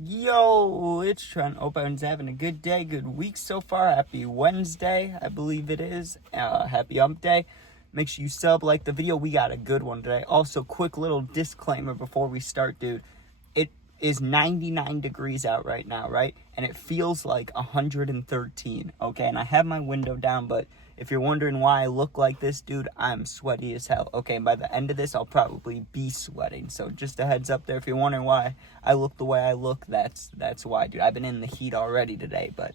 Yo, it's Trent. Hope everyone's having a good day, good week so far. Happy Wednesday, I believe it is. Happy Hump Day. Make sure you sub, like the video. We got a good one today. Also, quick little disclaimer before we start, dude. It is 99 degrees out right now, right? And it feels like 113, okay? And I have my window down, but if you're wondering why I look like this, dude, I'm sweaty as hell. Okay, and by the end of this, I'll probably be sweating. So just a heads up there. If you're wondering why I look the way I look, that's why, dude. I've been in the heat already today, but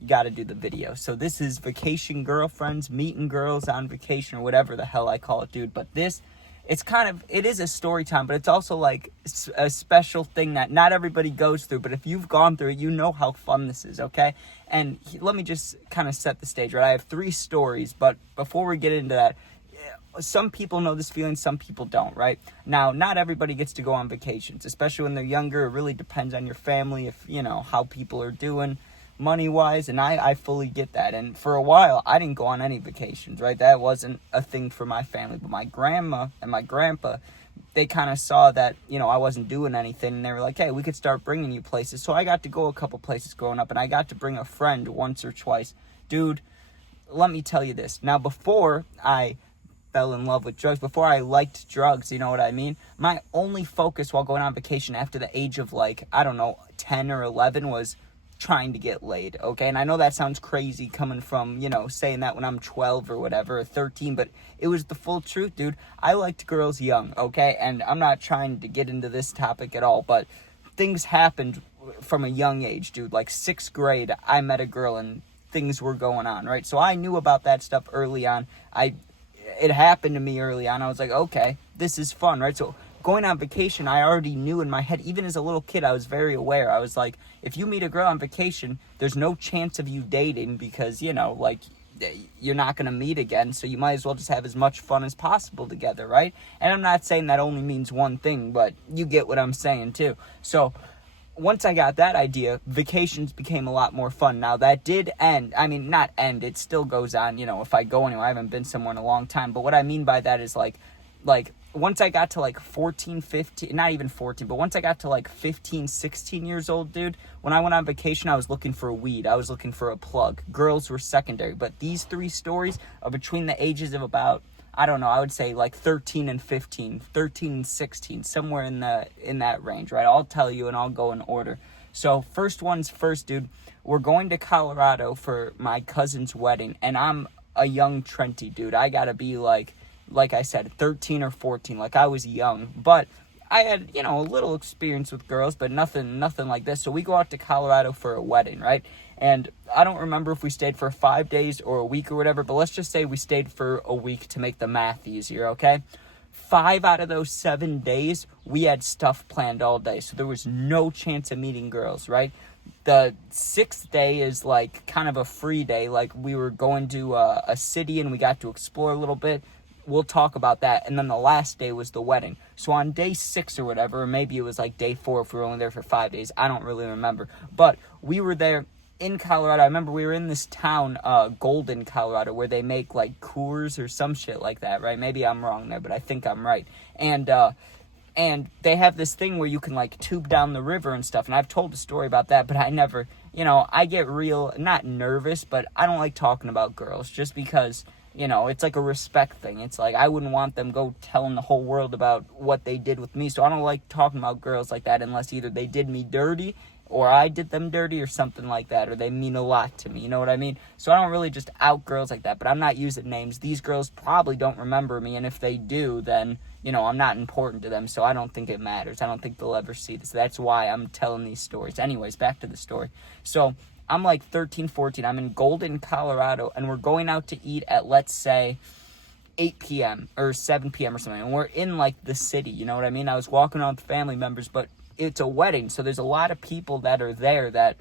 you got to do the video. So this is Vacation Girlfriends, meeting girls on vacation, or whatever the hell I call it, dude. But this, it is a story time, but it's also like a special thing that not everybody goes through. But if you've gone through it, you know how fun this is, okay? And let me just kind of set the stage, right? I have 3 stories, but before we get into that, some people know this feeling, some people don't, right? Now, not everybody gets to go on vacations, especially when they're younger. It really depends on your family, if, how people are doing money-wise, and I fully get that. And for a while, I didn't go on any vacations, right? That wasn't a thing for my family. But my grandma and my grandpa, they kind of saw that, I wasn't doing anything, and they were like, hey, we could start bringing you places. So I got to go a couple places growing up, and I got to bring a friend once or twice. Dude, let me tell you this. Now, before I fell in love with drugs, before I liked drugs, you know what I mean? My only focus while going on vacation after the age of 10 or 11 was trying to get laid, okay? And I know that sounds crazy coming from, saying that when I'm 12 or whatever, or 13, but it was the full truth, dude. I liked girls young, okay? And I'm not trying to get into this topic at all, but things happened from a young age, dude. Like 6th grade, I met a girl and things were going on, right? So I knew about that stuff early on. It happened to me early on. I was like, okay, this is fun, right? So going on vacation, I already knew in my head, even as a little kid, I was very aware. I was like, if you meet a girl on vacation, there's no chance of you dating because, you're not going to meet again. So you might as well just have as much fun as possible together, right? And I'm not saying that only means one thing, but you get what I'm saying too. So once I got that idea, vacations became a lot more fun. Now, that did end. I mean, not end. It still goes on, if I go anywhere. I haven't been somewhere in a long time. But what I mean by that is, like once I got to, 14, 15, not even 14, but once I got to, 15, 16 years old, dude, when I went on vacation, I was looking for a weed. I was looking for a plug. Girls were secondary. But these 3 stories are between the ages of about, I don't know, I would say 13 and 15, 13 and 16, somewhere in that range, right? I'll tell you and I'll go in order. So first one's first, dude. We're going to Colorado for my cousin's wedding, and I'm a young Trenty, dude. I gotta be like I said, 13 or 14, I was young, but I had, a little experience with girls, but nothing like this. So we go out to Colorado for a wedding, right? And I don't remember if we stayed for 5 days or a week or whatever, but let's just say we stayed for a week to make the math easier, okay? 5 out of those 7 days, we had stuff planned all day, so there was no chance of meeting girls, right? The 6th day is kind of a free day. We were going to a city and we got to explore a little bit. We'll talk about that. And then the last day was the wedding. So on day 6 or whatever, or maybe it was day 4 if we were only there for 5 days. I don't really remember. But we were there in Colorado. I remember we were in this town, Golden, Colorado, where they make Coors or some shit like that, right? Maybe I'm wrong there, but I think I'm right. And they have this thing where you can tube down the river and stuff. And I've told a story about that, but I never, I get real, not nervous, but I don't like talking about girls just because, it's a respect thing. It's I wouldn't want them go telling the whole world about what they did with me. So I don't like talking about girls like that unless either they did me dirty or I did them dirty or something like that, or they mean a lot to me, you know what I mean? So I don't really just out girls like that, but I'm not using names. These girls probably don't remember me, and if they do, then, I'm not important to them, so I don't think it matters. I don't think they'll ever see this. That's why I'm telling these stories. Anyways, back to the story. So I'm 13, 14. I'm in Golden, Colorado, and we're going out to eat at, let's say, 8 p.m. or 7 p.m. or something, and we're in, the city, you know what I mean? I was walking around with family members, but it's a wedding, so there's a lot of people that are there that,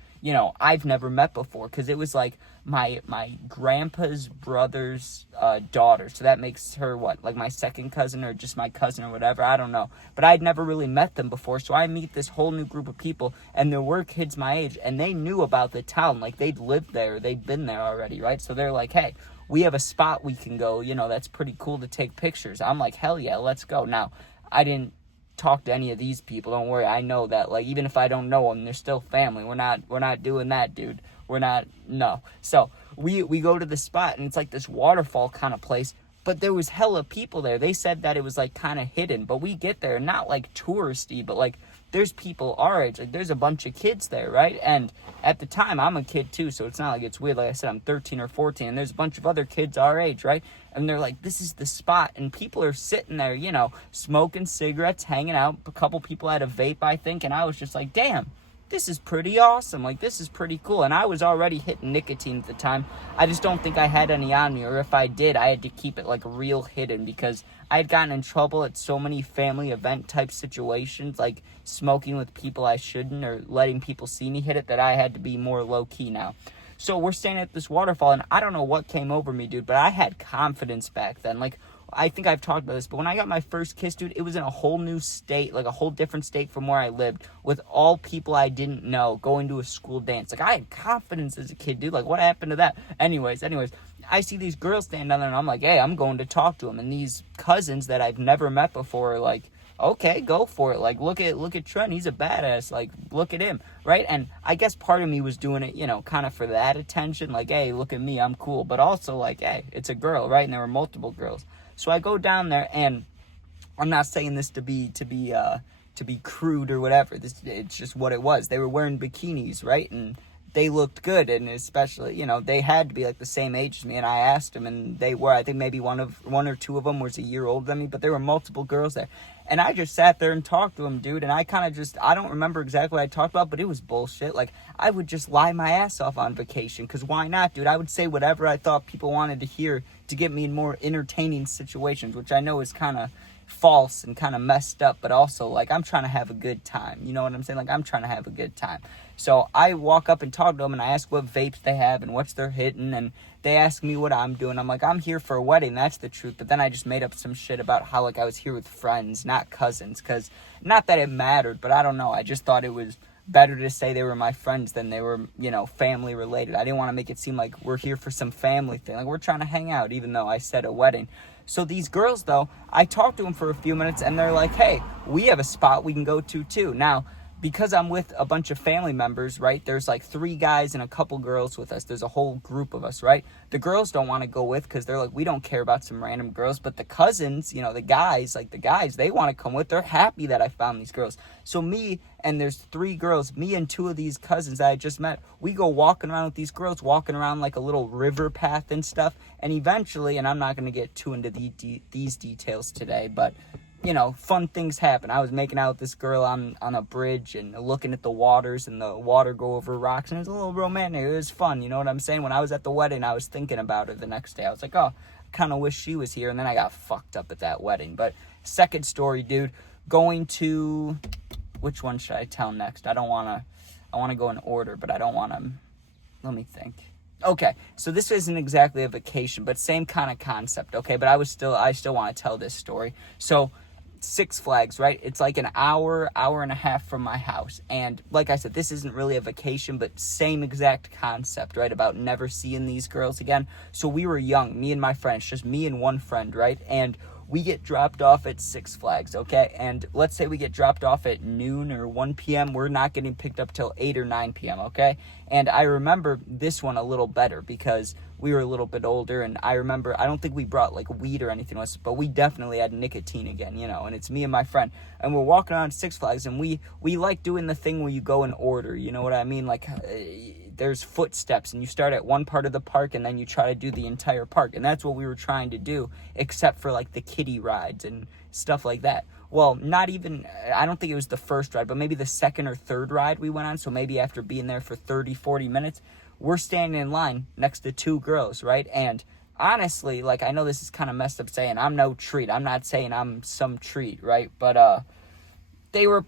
I've never met before, because it was, my grandpa's brother's daughter, so that makes her, my second cousin, or just my cousin, or whatever, I don't know, but I'd never really met them before, so I meet this whole new group of people, and there were kids my age, and they knew about the town, they'd lived there, they'd been there already, right, so they're like, hey, we have a spot we can go, that's pretty cool to take pictures. I'm like, hell yeah, let's go. Now, I didn't talk to any of these people. Don't worry, I know that. Like, even if I don't know them, they're still family. We're not doing that, dude. We're not, no. So we go to the spot, and it's like this waterfall kind of place, but there was hella people there. They said that it was like kind of hidden, but we get there, not like touristy, but like there's people our age. Like, there's a bunch of kids there, right? And at the time, I'm a kid too, so it's not like it's weird. Like I said, I'm 13 or 14, and there's a bunch of other kids our age, right? And they're like, this is the spot. And people are sitting there, you know, smoking cigarettes, hanging out. A couple people had a vape, I think, and I was just like, damn, this is pretty awesome. Like, this is pretty cool. And I was already hitting nicotine at the time. I just don't think I had any on me, or if I did, I had to keep it like real hidden, because I had gotten in trouble at so many family event type situations, like smoking with people I shouldn't, or letting people see me hit it, that I had to be more low key now. So we're standing at this waterfall, and I don't know what came over me, dude, but I had confidence back then. Like, I think I've talked about this, but when I got my first kiss, dude, it was in a whole new state, like a whole different state from where I lived, with all people I didn't know, going to a school dance. Like, I had confidence as a kid, dude. Like, what happened to that? Anyways, I see these girls standing down there, and I'm like, hey, I'm going to talk to them. And these cousins that I've never met before are like, okay, go for it. Like, look at Trent. He's a badass. Like, look at him, right? And I guess part of me was doing it, you know, kind of for that attention. Like, hey, look at me, I'm cool. But also, like, hey, it's a girl, right? And there were multiple girls. So I go down there, and I'm not saying this to be crude or whatever. It's just what it was. They were wearing bikinis, right? And they looked good, and especially, you know, they had to be like the same age as me. And I asked them, and they were. I think maybe one or two of them was a year older than me, but there were multiple girls there. And I just sat there and talked to them, dude. And I kind of I don't remember exactly what I talked about, but it was bullshit. Like, I would just lie my ass off on vacation, because why not, dude? I would say whatever I thought people wanted to hear to get me in more entertaining situations, which I know is kind of false and kind of messed up, but also, like, I'm trying to have a good time. You know what I'm saying? Like, I'm trying to have a good time. So I walk up and talk to them, and I ask what vapes they have and what's they're hitting, and they ask me what I'm doing. I'm like, I'm here for a wedding. That's the truth. But then I just made up some shit about how, like, I was here with friends, not cousins, because not that it mattered, but I don't know. I just thought it was better to say they were my friends than they were, you know, family related. I didn't want to make it seem like we're here for some family thing. Like, we're trying to hang out, even though I said a wedding. So these girls, though, I talked to them for a few minutes, and they're like, hey, we have a spot we can go to, too. Now, because I'm with a bunch of family members, right, there's like 3 guys and a couple girls with us. There's a whole group of us, right? The girls don't want to go with, because they're like, we don't care about some random girls. But the cousins, you know, the guys, they want to come with. They're happy that I found these girls. So me, and there's 3 girls, me and 2 of these cousins that I just met, we go walking around with these girls, walking around like a little river path and stuff. And eventually, and I'm not going to get too into these details today, but, you know, fun things happen. I was making out with this girl on a bridge and looking at the waters, and the water go over rocks, and it was a little romantic. It was fun, you know what I'm saying? When I was at the wedding, I was thinking about her the next day. I was like, oh, I kind of wish she was here. And then I got fucked up at that wedding. But second story, dude, going to, which one should I tell next? I want to go in order, but I don't want to, let me think. Okay, so this isn't exactly a vacation, but same kind of concept, okay? But I still want to tell this story. So, Six Flags, right? It's like an hour and a half from my house. And like I said, this isn't really a vacation, but same exact concept, right? About never seeing these girls again. So we were young, me and my friends, just me and one friend, right? And we get dropped off at Six Flags, okay? And let's say we get dropped off at noon or 1 p.m. We're not getting picked up till 8 or 9 p.m., okay? And I remember this one a little better because we were a little bit older, and I remember, I don't think we brought like weed or anything with us, but we definitely had nicotine again, you know, and it's me and my friend, and we're walking around Six Flags, and we like doing the thing where you go in order, you know what I mean? Like, there's footsteps, and you start at one part of the park, and then you try to do the entire park, and that's what we were trying to do, except for like the kiddie rides and stuff like that. Well, not even, I don't think it was the first ride, but maybe the second or third ride we went on, so maybe after being there for 30, 40 minutes, we're standing in line next to 2 girls, right? And honestly, like, I know this is kind of messed up saying I'm no treat. I'm not saying I'm some treat, right? But they were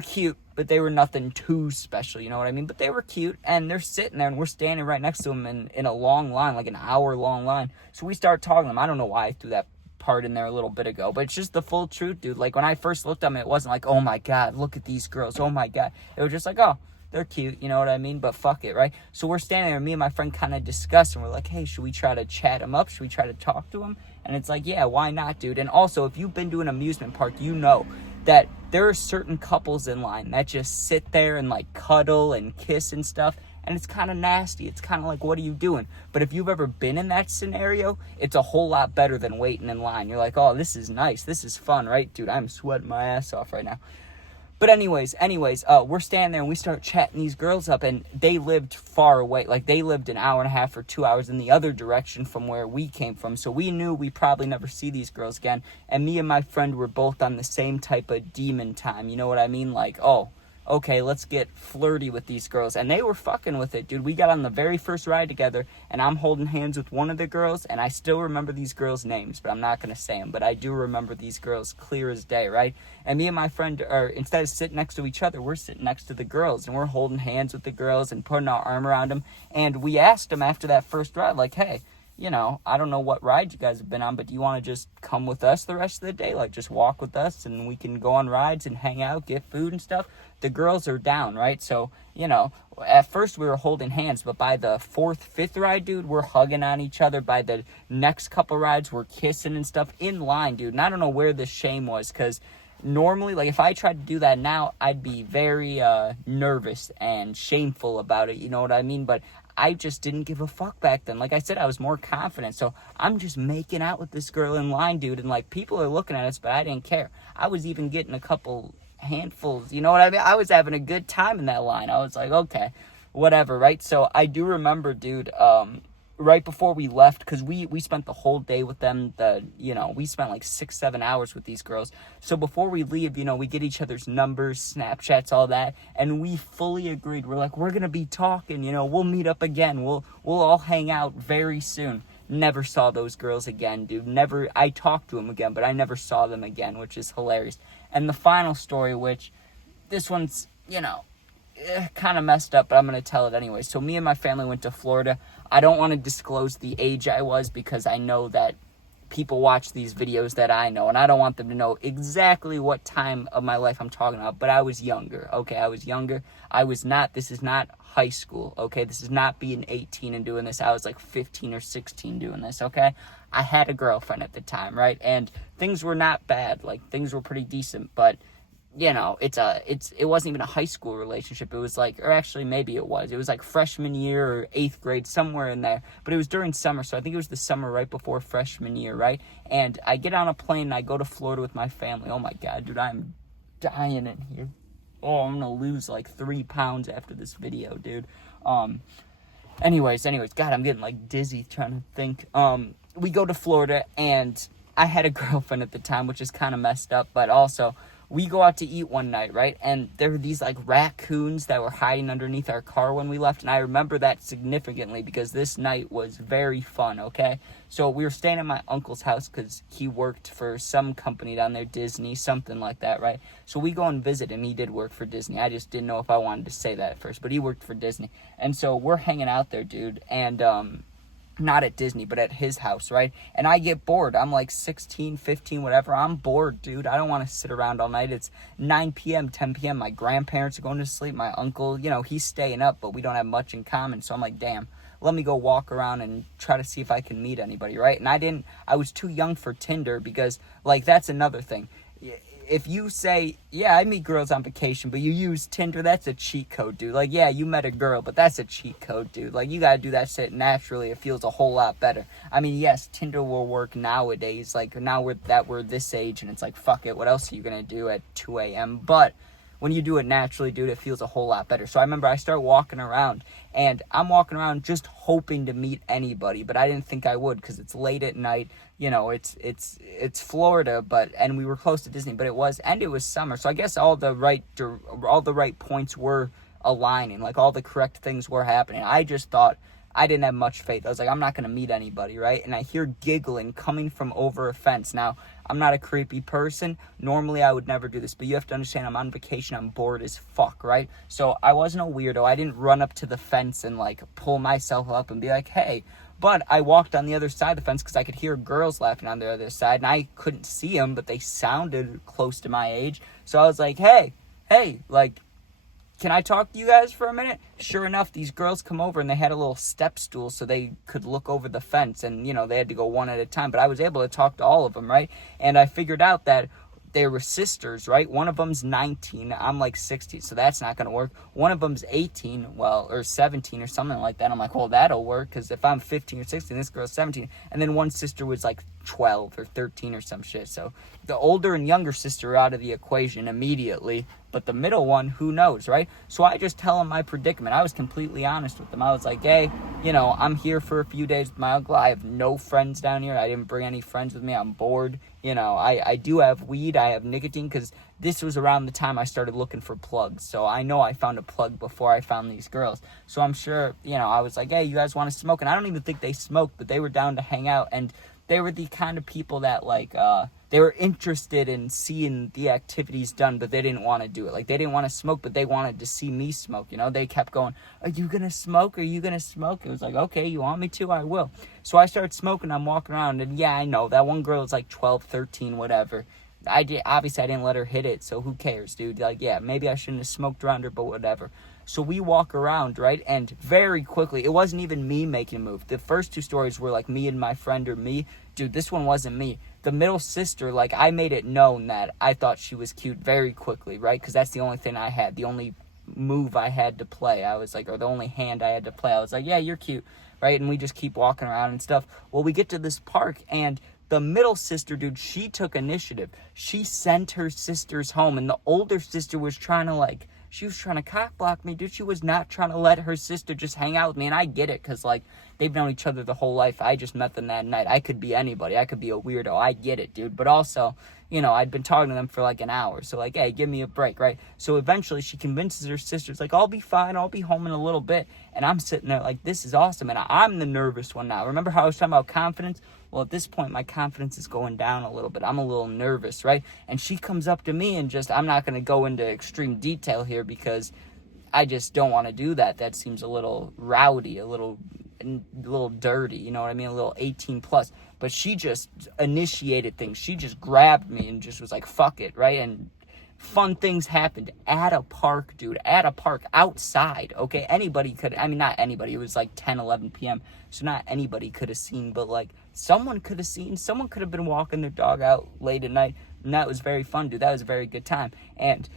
cute, but they were nothing too special, you know what I mean? But they were cute, and they're sitting there, and we're standing right next to them in a long line, like an hour-long line. So we start talking to them. I don't know why I threw that part in there a little bit ago, but it's just the full truth, dude. Like, when I first looked at them, it wasn't like, oh my God, look at these girls, oh my God. It was just like, oh, they're cute, you know what I mean? But fuck it, right? So we're standing there, and me and my friend kind of discuss, and we're like, hey, should we try to chat him up? Should we try to talk to him? And it's like, yeah, why not, dude? And also, if you've been to an amusement park, you know that there are certain couples in line that just sit there and like cuddle and kiss and stuff, and it's kind of nasty. It's kind of like, what are you doing? But if you've ever been in that scenario, it's a whole lot better than waiting in line. You're like, oh, this is nice, this is fun, right? Dude, I'm sweating my ass off right now. But anyways, we're standing there and we start chatting these girls up, and they lived far away. Like, they lived an hour and a half or 2 hours in the other direction from where we came from. So we knew we probably never see these girls again. And me and my friend were both on the same type of demon time. You know what I mean? Like, oh, okay, let's get flirty with these girls. And they were fucking with it, dude. We got on the very first ride together, and I'm holding hands with one of the girls, and I still remember these girls' names, but I'm not going to say them. But I do remember these girls clear as day, right? And me and my friend are, instead of sitting next to each other, we're sitting next to the girls, and we're holding hands with the girls and putting our arm around them. And we asked them after that first ride, like, hey, you know, I don't know what ride you guys have been on, but do you want to just come with us the rest of the day? Like, just walk with us and we can go on rides and hang out, get food and stuff. The girls are down, right? So, you know, at first we were holding hands, but by the fourth, fifth ride, dude, we're hugging on each other. By the next couple rides, we're kissing and stuff in line, dude. And I don't know where the shame was, because normally, like, if I tried to do that now, I'd be very nervous and shameful about it, you know what I mean? But I just didn't give a fuck back then. Like I said, I was more confident. So I'm just making out with this girl in line, dude. And like, people are looking at us, but I didn't care. I was even getting a couple handfuls. You know what I mean? I was having a good time in that line. I was like, okay, whatever, right? So I do remember, dude, right before we left, because we spent the whole day with them, we spent like 6-7 hours with these girls. So before we leave, you know, we get each other's numbers, Snapchats, all that, and we fully agreed. We're like, we're gonna be talking, you know, we'll meet up again, we'll all hang out very soon. Never saw those girls again, dude. Never. I talked to them again, but I never saw them again, which is hilarious. And the final story, which this one's, you know, kind of messed up, but I'm going to tell it anyway. So me and my family went to Florida. I don't want to disclose the age I was, because I know that people watch these videos that I know, and I don't want them to know exactly what time of my life I'm talking about, but I was younger, okay? I was younger. This is not high school, okay? This is not being 18 and doing this. I was like 15 or 16 doing this, okay? I had a girlfriend at the time, right? And things were not bad. Like, things were pretty decent, but you know, it wasn't even a high school relationship. It was like, or actually maybe it was like freshman year or 8th grade, somewhere in there. But it was during summer, so I think it was the summer right before freshman year, right? And I get on a plane and I go to Florida with my family. Oh my God, dude, I'm dying in here. Oh, I'm gonna lose like 3 pounds after this video, dude. Anyways, God, I'm getting like dizzy trying to think. We go to Florida, and I had a girlfriend at the time, which is kind of messed up, but also we go out to eat one night, right? And there were these like raccoons that were hiding underneath our car when we left. And I remember that significantly, because this night was very fun, okay? So we were staying at my uncle's house because he worked for some company down there, Disney, something like that, right? So we go and visit him. He did work for Disney. I just didn't know if I wanted to say that at first, but he worked for Disney. And so we're hanging out there, dude. And, not at Disney, but at his house, right? And I get bored. I'm like 16, 15, whatever. I'm bored, dude. I don't want to sit around all night. It's 9 p.m., 10 p.m. My grandparents are going to sleep. My uncle, you know, he's staying up, but we don't have much in common. So I'm like, damn, let me go walk around and try to see if I can meet anybody, right? And I was too young for Tinder, because, like, that's another thing. If you say, yeah, I meet girls on vacation, but you use Tinder, that's a cheat code, dude. Like, yeah, you met a girl, but that's a cheat code, dude. Like, you gotta do that shit naturally. It feels a whole lot better. I mean, yes, Tinder will work nowadays. Like, now we're this age, and it's like, fuck it, what else are you gonna do at 2 a.m.? But when you do it naturally, dude, it feels a whole lot better. So I remember I started walking around, and I'm walking around just hoping to meet anybody, but I didn't think I would, because it's late at night. You know, it's Florida, and we were close to Disney, but it was summer. So I guess all the right points were aligning, like all the correct things were happening. I just thought, I didn't have much faith. I was like, I'm not going to meet anybody, right? And I hear giggling coming from over a fence. Now, I'm not a creepy person. Normally, I would never do this, but you have to understand, I'm on vacation. I'm bored as fuck, right? So I wasn't a weirdo. I didn't run up to the fence and, like, pull myself up and be like, hey. But I walked on the other side of the fence because I could hear girls laughing on the other side, and I couldn't see them, but they sounded close to my age. So I was like, hey, like, can I talk to you guys for a minute? Sure enough, these girls come over, and they had a little step stool so they could look over the fence, and, you know, they had to go one at a time, but I was able to talk to all of them, right? And I figured out that they were sisters, right? One of them's 19. I'm like 16, so that's not going to work. One of them's 18, or 17 or something like that. I'm like, well, that'll work, because if I'm 15 or 16, this girl's 17. And then one sister was like 12 or 13 or some shit. So the older and younger sister are out of the equation immediately. But the middle one, who knows, right? So I just tell them my predicament. I was completely honest with them. I was like, hey, I'm here for a few days with my uncle. I have no friends down here. I didn't bring any friends with me. I'm bored. I do have weed. I have nicotine, because this was around the time I started looking for plugs. So I know I found a plug before I found these girls. So I'm sure, I was like, hey, you guys want to smoke? And I don't even think they smoked, but they were down to hang out. And they were the kind of people that, they were interested in seeing the activities done, but they didn't want to do it. Like, they didn't want to smoke, but they wanted to see me smoke, They kept going, are you going to smoke? Are you going to smoke? It was like, okay, you want me to? I will. So I started smoking. I'm walking around, and yeah, I know, that one girl is like 12, 13, whatever. Obviously, I didn't let her hit it, so who cares, dude? Like, yeah, maybe I shouldn't have smoked around her, but whatever. So we walk around, right? And very quickly, it wasn't even me making a move. The first two stories were like me and my friend or me. Dude, this one wasn't me. The middle sister, like, I made it known that I thought she was cute very quickly, right? Because that's the only thing I had, the only move I had to play. I was like, or the only hand I had to play. I was like, yeah, you're cute, right? And we just keep walking around and stuff. Well, we get to this park, and the middle sister, dude, she took initiative. She sent her sisters home, and the older sister was trying to, she was trying to cock block me, dude. She was not trying to let her sister just hang out with me. And I get it, because, they've known each other the whole life. I just met them that night. I could be anybody. I could be a weirdo. I get it, dude. But also, I'd been talking to them for an hour. So, hey, give me a break, right? So eventually she convinces her sisters, I'll be fine. I'll be home in a little bit. And I'm sitting there this is awesome. And I'm the nervous one now. Remember how I was talking about confidence? Well, at this point, my confidence is going down a little bit. I'm a little nervous, right? And she comes up to me and I'm not going to go into extreme detail here, because I just don't want to do that. That seems a little rowdy, a little dirty, you know what I mean? A little 18 plus. But she just initiated things. She just grabbed me and just was like, fuck it, right? And fun things happened at a park, dude. At a park, outside, okay? Anybody could, not anybody. It was 10, 11 p.m. So not anybody could have seen, but someone could have seen. Someone could have been walking their dog out late at night. And that was very fun, dude. That was a very good time. And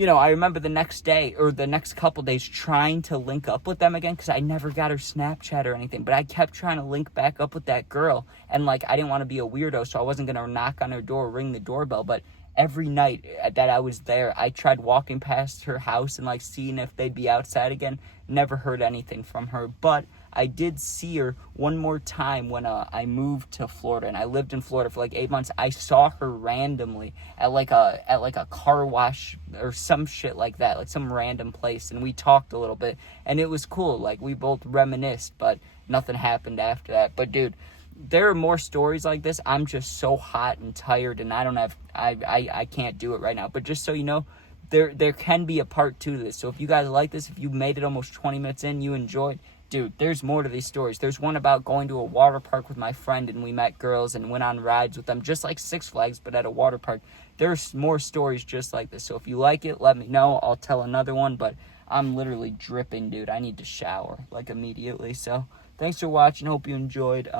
I remember the next day or the next couple days trying to link up with them again, because I never got her Snapchat or anything, but I kept trying to link back up with that girl. And I didn't want to be a weirdo, so I wasn't going to knock on her door, ring the doorbell. But every night that I was there, I tried walking past her house and seeing if they'd be outside again. Never heard anything from her, but I did see her one more time when I moved to Florida, and I lived in Florida for 8 months. I saw her randomly at a car wash or some shit like that, some random place, and we talked a little bit, and it was cool. We both reminisced, but nothing happened after that. But dude, there are more stories like this. I'm just so hot and tired, and I can't do it right now. But just so you know, there can be a part 2 to this. So if you guys like this, if you made it almost 20 minutes in, you enjoyed, dude, there's more to these stories. There's one about going to a water park with my friend, and we met girls and went on rides with them, just like Six Flags, but at a water park. There's more stories just like this. So if you like it, let me know. I'll tell another one, but I'm literally dripping, dude. I need to shower, immediately. So thanks for watching. Hope you enjoyed.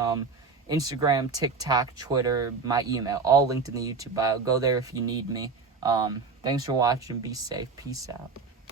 Instagram, TikTok, Twitter, my email, all linked in the YouTube bio. Go there if you need me. Thanks for watching. Be safe. Peace out.